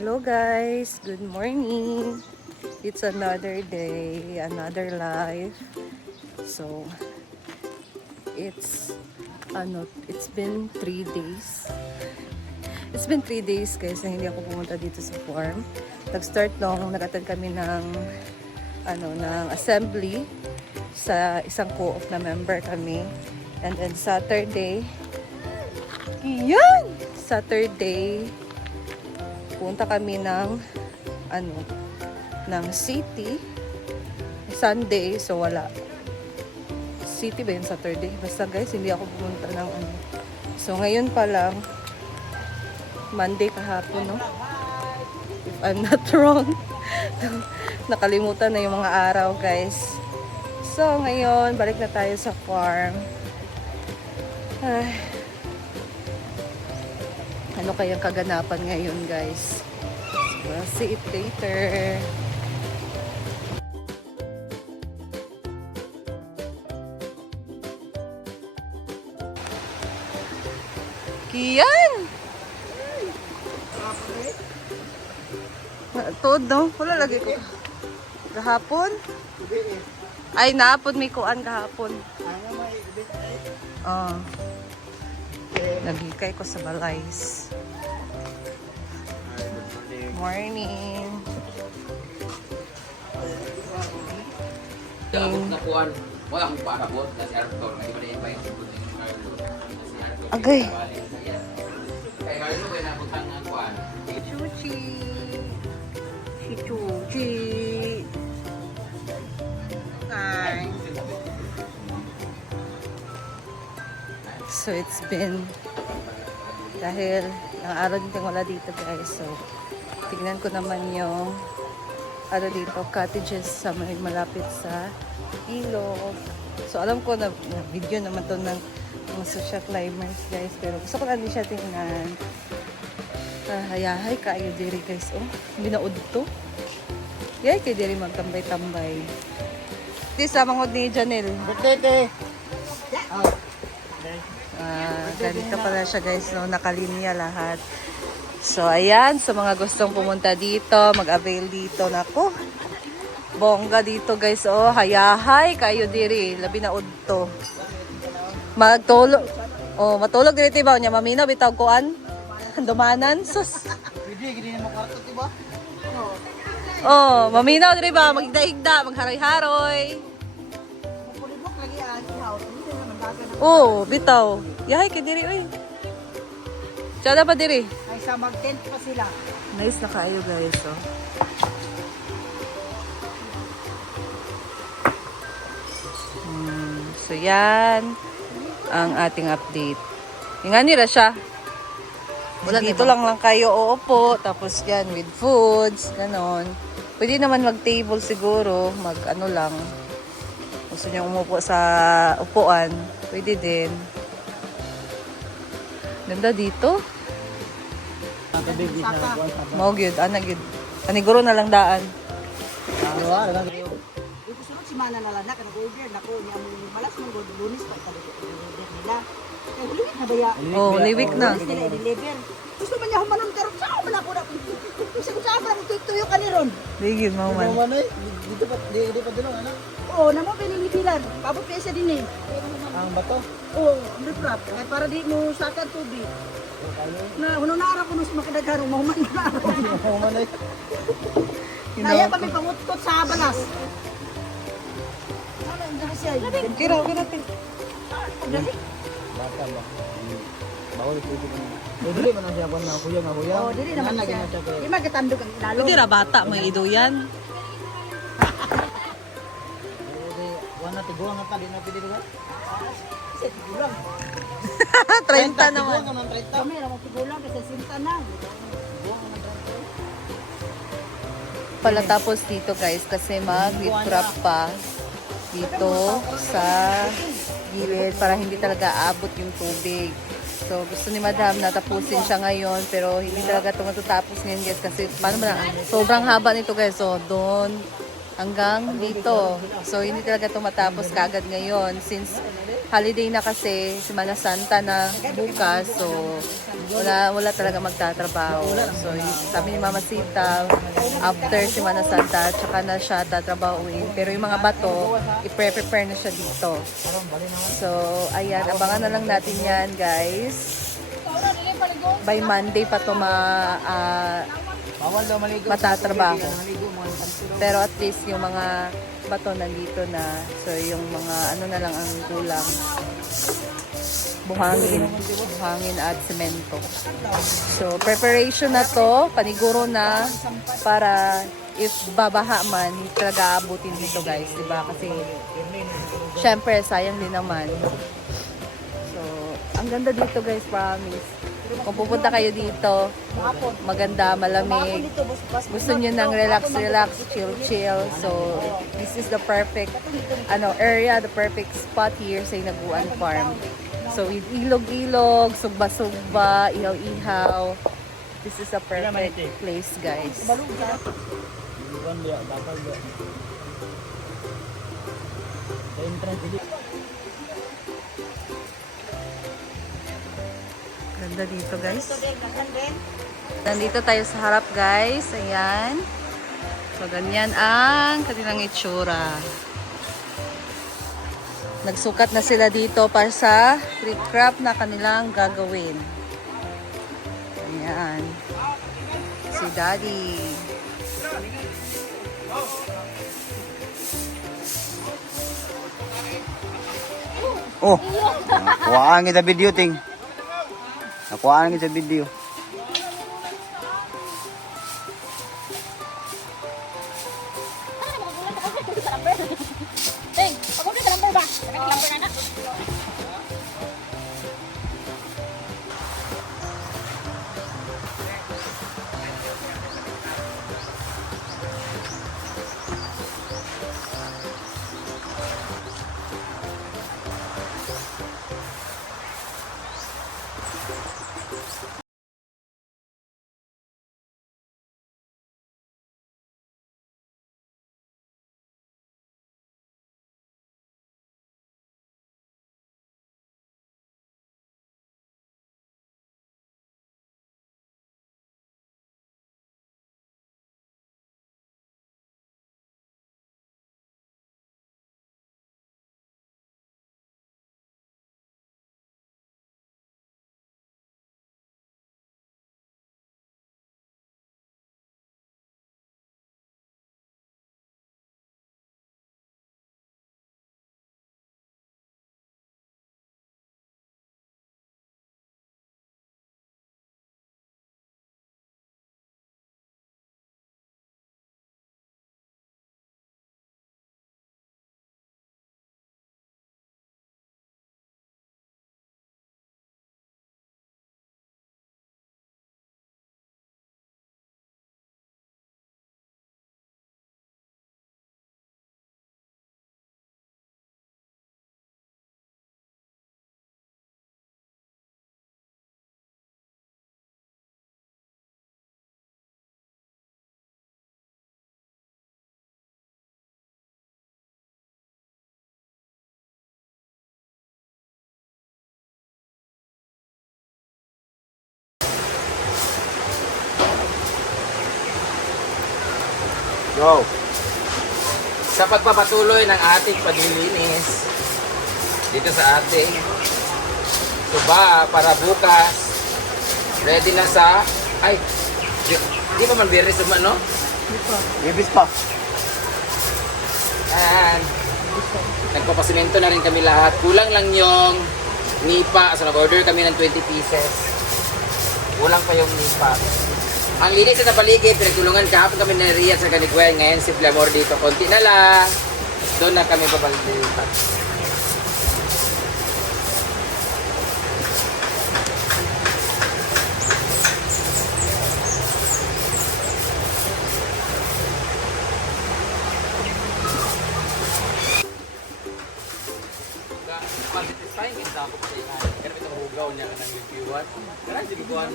Hello guys, good morning. It's another day, another life. So it's been 3 days. It's been 3 days guys na hindi ako pumunta dito sa farm. Nag-start nung nag-attend kami ng assembly sa isang co-op na member kami. And then Saturday, punta kami ng city. Sunday, so wala. City ba yun Saturday? Basta guys, hindi ako pumunta ng So ngayon pa lang, Monday kahapon, no? If I'm not wrong. Nakalimutan na yung mga araw, guys. So ngayon, balik na tayo sa farm. Ay. Ano kayang kaganapan ngayon, guys? So, we'll see it later. Kian! Todo, wala lagi ko. Kahapon? Ay, naapod may kuan kahapon. Oh. Nagikay ko sa balays. Morning. Wala akong paarabot kasi Arthur, hindi pa rin yung Agay. Kaya Carlo, kaya nabutang ng kuwan. Chuchi. Si Chuchi. Hi. So it's been dahil ng araw din wala dito guys. So tignan ko naman yung dito cottages sa may malapit sa ilog. So alam ko na video naman to ng mga social climbers guys, pero gusto ko lang din siya tingnan. Hayahay kayo diri guys. Oh, binaod to. Yay kay diri magtambay-tambay. Di sa mangod ni Janelle. Birthday. Ganito pala siya guys, no? Nakalinya lahat. So ayan, sa mga gustong pumunta dito, mag-avail dito. Naku, bongga dito guys. Oh, hayahay kayo diri, labi na udto. Magtulog. Oh, matulog diri tibaw niya, maminaw bitaw kuan. Dumanan sus. Pwede gini mo karto diba? Oh, maminaw diri ba, magigda-igda, magharoy-haroy. Pulibok lagi house. Hindi naman dagan. Oh, bitaw. Yahay kay diri oy. Sada pa diri. Ay sa mag-tent pa sila. Nice na kayo guys, oh. So yan ang ating update. Nga nila siya. Dito lang kayo uupo, tapos yan with foods, ganon. Pwede naman mag-table siguro, lang. Gusto niyo umupo sa upuan, pwede din. Ganda dito. Mao gyud, gyud. Kaniguro na lang daan. Ito sunod si mana na lang na order nako niya mo malas mo Lunes pa order nila. Kay liwik na baya. Oh, liwik na. Sila i-deliver. Gusto man niya humanon karon sa man ako na. Sa man ako tuyo kaniron. Digid mo man. Dito pa dilo ana. Oo, namo pinilipilan. Pabot pa isa din eh. Ang bato? Oo, riprap. Kaya para di mo sakad tubig. Na uno na ara kuno sa makadaghan mo man na. Human ay. Kaya pa may pangutkot sa balas. Ano ang siya? Kira tin. Bata ba? Bawal ito. Dili man siya kon na kuya nga kuya. Oh, dili naman siya. Di magatandog ang lalo. Pwede ra bata may iduyan. Wana tiguang nga tali na pili ba? Kasi tigulang. 30 naman. Kami ra mo tigulang kasi sinta na. Pala tapos dito guys kasi mag-trap pa dito sa gilid para hindi talaga aabot yung tubig. So gusto ni Madam na tapusin siya ngayon pero hindi talaga ito matatapos ngayon guys kasi paano ba na? Sobrang haba nito guys. So doon hanggang dito. So, hindi talaga ito matapos kaagad ngayon. Since holiday na kasi, Semana Santa na bukas. So, wala talaga magtatrabaho. So, sabi ni Mama Sita, after Semana Santa, tsaka na siya tatrabahuin. Pero yung mga bato, i-prepare na siya dito. So, ayan, abangan na lang natin yan, guys. By Monday pa ito matatrabaho. Pero at least yung mga bato nandito na. So yung mga ano na lang ang kulang. Buhangin at semento. So preparation na to, paniguro na para if babaha man, talaga abutin dito guys, 'di ba? Kasi syempre sayang din naman. So ang ganda dito guys, promise. Kung pupunta kayo dito, maganda, malamig. Gusto niyo ng relax, chill. So, this is the perfect area, the perfect spot here sa Hinaguan Farm. So, with ilog-ilog, sugba-sugba, ihaw-ihaw. This is a perfect place, guys. Ganda dito guys. Nandito tayo sa harap guys. Ayan. So ganyan ang kanilang itsura. Nagsukat na sila dito para sa tree craft na kanilang gagawin. Ayan. Si Daddy. Oh, kuhaan kita video ting. Nakuhaan kita video. Go! Sa pagpapatuloy ng ating paglilinis dito sa ating tuba para bukas, ready na sa di pa man biris no? Bibis pa. And nagpapasimento na rin kami lahat. Kulang lang yung nipa. So nag-order kami ng 20 pieces. Kulang pa yung nipa. Ang linis sa paligid, pinagtulungan kahapon kami na Riyadh sa Ganigwen. Ngayon si Flamor dito. Konti na lang. Doon na kami papalitan. Satisfying kita ako pa rin. Pero itong hugaw niya ng reviewan. Kaya sige kuhan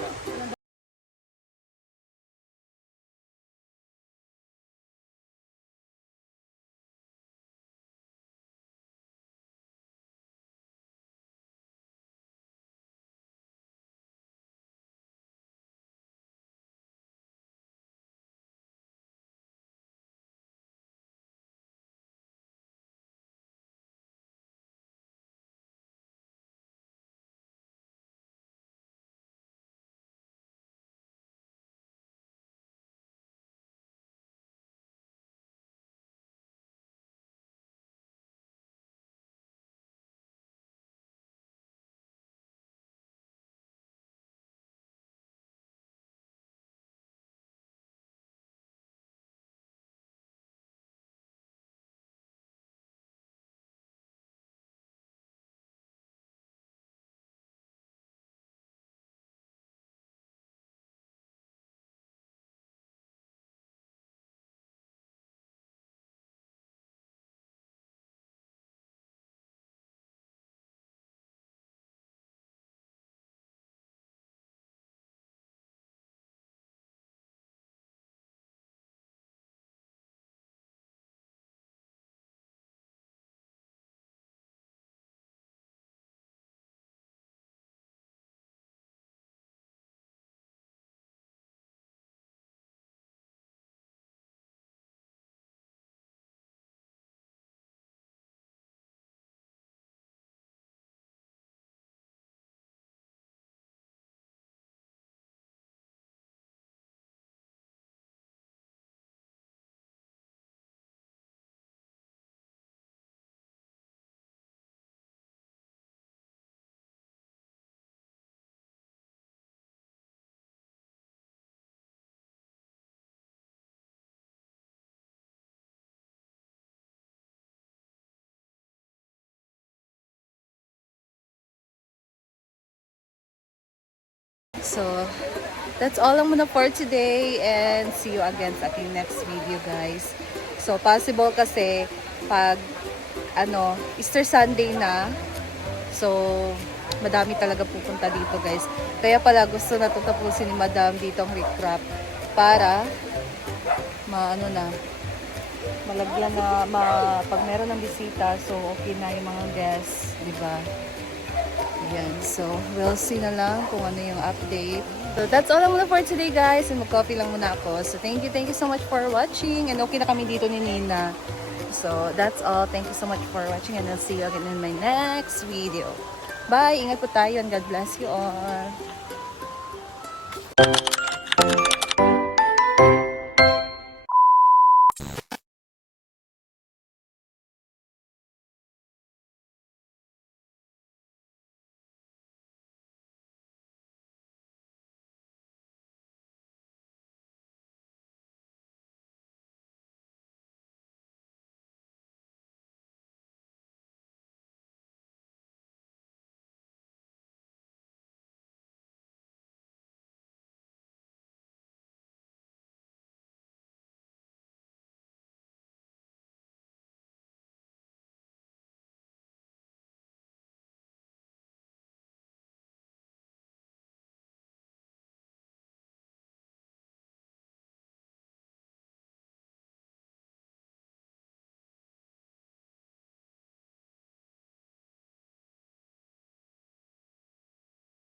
So, that's all lang muna for today and see you again sa aking next video, guys. So, possible kasi pag Easter Sunday na, so madami talaga pupunta dito, guys. Kaya pala gusto na tatapusin ni Madam dito ang recrap para malagyan na pag meron ng bisita, so okay na yung mga guests, di ba? Ayan, so we'll see na lang kung ano yung update. So that's all lang muna for today, guys, and mag-coffee lang muna ako. So thank you so much for watching, and okay na kami dito ni Nina. So that's all. Thank you so much for watching, and I'll see you again in my next video. Bye! Ingat po tayo, and God bless you all.